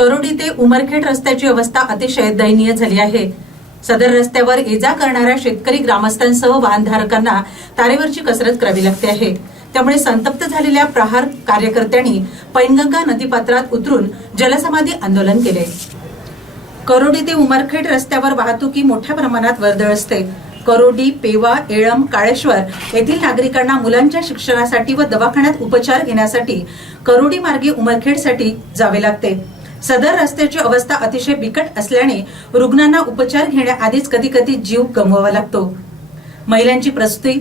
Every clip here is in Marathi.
करोडी ते उमरखेड रस्त्याची अवस्था अतिशय दयनीय झाली आहे. सदर रस्त्यावर ये जा करणाऱ्या शेतकरी ग्रामस्थांसह वाहनधारकांना तारेवरची कसरत करावी लागते आहे. त्यामुळे संतप्त झालेल्या प्रहार कार्यकर्त्यांनी पैनगंगा नदीपात्रात उतरून जलसमाधी आंदोलन केले. करोडी ते उमरखेड रस्त्यावर वाहतुकी मोठ्या प्रमाणात वर्दळ असते. करोडी पेवा एळम काळेश्वर येथील नागरिकांना मुलांच्या शिक्षणासाठी व दवाखान्यात उपचार घेण्यासाठी करोडी मार्गे उमरखेडसाठी जावे लागते. सदर रस्त्याची अवस्था अतिशय बिकट असल्याने रुग्णांना उपचार घेण्याआधीच कधी कधी जीव गमवावा लागतो. महिलांची प्रसूती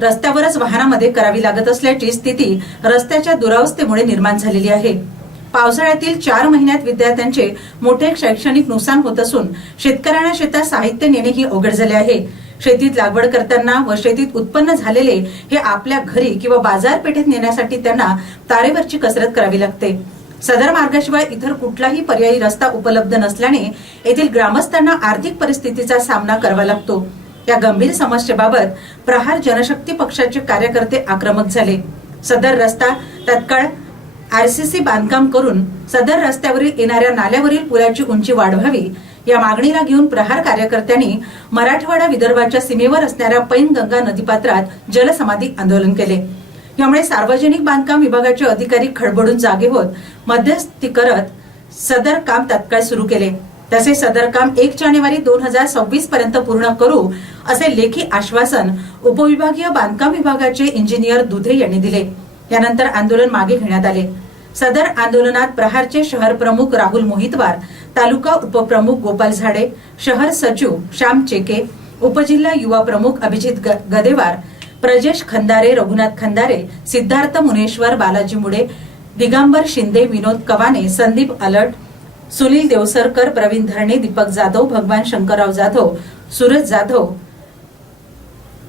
रस्त्यावरच वाहनामध्ये करावी लागत असल्याची स्थिती रस्त्याच्या दुरावस्थेमुळे निर्माण झालेली आहे. पावसाळ्यातील चार महिन्यात विद्यार्थ्यांचे मोठे शैक्षणिक नुकसान होत असून शेतकऱ्यांना शेतात साहित्य नेणेही अवघड झाले आहे. शेतीत लागवड करताना व शेतीत उत्पन्न झालेले हे आपल्या घरी किंवा बाजारपेठेत नेण्यासाठी त्यांना तारेवरची कसरत करावी लागते. सदर मार्गाशिवाय इतर कुठलाही पर्यायी रस्ता उपलब्ध नसल्याने येथील ग्रामस्थांना आर्थिक परिस्थितीचा सामना करावा लागतो. या गंभीर समस्येबाबत प्रहार जनशक्ती पक्षाचे कार्यकर्ते आक्रमक झाले. सदर रस्ता तत्काळ आरसीसी बांधकाम करून सदर रस्त्यावरील येणाऱ्या नाल्यावरील पुलाची उंची वाढवावी या मागणीला घेऊन प्रहार कार्यकर्त्यांनी मराठवाडा विदर्भाच्या सीमेवर असणाऱ्या पैनगंगा नदीपात्रात जलसमाधी आंदोलन केले. यामुळे सार्वजनिक बांधकाम विभागाचे अधिकारी खडबडून जागे होत मध्यस्थी करत सदर काम तत्काळ सुरू केले. तसे सदर काम एक जानेवारी दोन हजार सव्वीस पर्यंत पूर्ण करू असे लेखी आश्वासन उपविभागीय बांधकाम विभागाचे इंजिनियर दुधे यांनी दिले. यानंतर आंदोलन मागे घेण्यात आले. सदर आंदोलनात प्रहारचे शहर प्रमुख राहुल मोहितवार तालुका उपप्रमुख गोपाल झाडे शहर सचिव श्याम चेके उपजिल्हा युवा प्रमुख अभिजित ग- गदेवार प्रजेश खंदारे रघुनाथ खंदारे सिद्धार्थ मुनेश्वर बालाजी मुडे दिगंबर शिंदे विनोद कवाने संदीप अलट सुनील देवसरकर प्रवीण धरणे दीपक जाधव भगवान शंकरराव जाधव सूरज जाधव.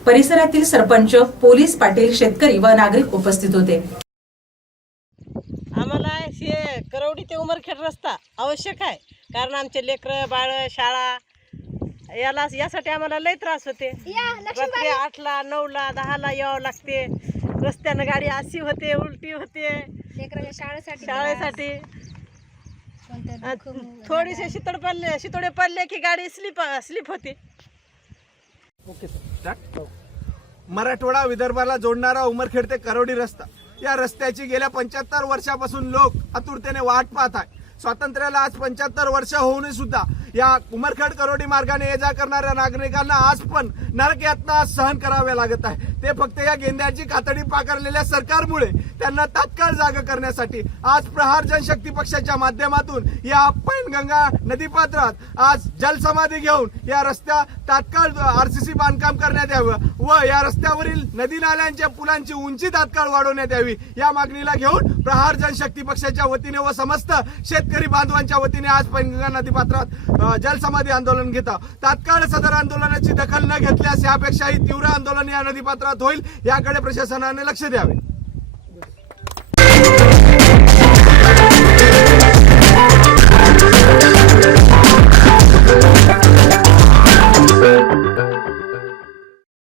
परिसरातील सरपंच पोलीस पाटील शेतकरी व नागरिक उपस्थित होते. आम्हाला हे करवडी ते उमरखेड रस्ता आवश्यक आहे. कारण आमचे लेकरं बाळ शाळा याला यासाठी आम्हाला लय त्रास होते. रात्री आठला नऊला दहाला यावं लागते. रस्त्यानं गाडी अशी होते उलटी होते. शाळेसाठी शाळेसाठी. थोडीसे शितोड पडले शितोडे पडले की गाडी स्लिप स्लिप होते. मराठवाडा विदर्भाला जोडणारा उमरखेड ते करोडी रस्ता. या रस्त्याची गेल्या पंच्याहत्तर वर्षापासून लोक आतुरतेने वाट पाहत आहे स्वातंत्र्याला आज पंच्याहत्तर वर्ष होऊनही सुद्धा या उमरखेड करोडी मार्गाने ये जा करणाऱ्या नागरिकांना आज पण नरक यातना सहन कराव्या लागत आहे. ते फक्त या गेंद्याची कातडी पाकारलेल्या सरकारमुळे त्यांना तात्काळ जागा करण्यासाठी आज प्रहार जनशक्ती पक्षाच्या माध्यमातून या पैनगंगा नदीपात्रात आज जलसमाधी घेऊन या रस्त्या तात्काळ आरसीसी बांधकाम करण्यात यावं. व या रस्त्यावरील नदी नाल्यांच्या पुलांची उंची तात्काळ वाढवण्यात यावी. या मागणीला घेऊन प्रहार जनशक्ती पक्षाच्या वतीने व समस्त शेतकरी बांधवांच्या वतीने आज पैनगंगा नदीपात्रात जलसमाधी आंदोलन घेता. तात्काळ सदर आंदोलनाची दखल न घेतल्यास यापेक्षाही तीव्र आंदोलन या नदीपात्रात होईल याकडे प्रशासनाने लक्ष द्यावे.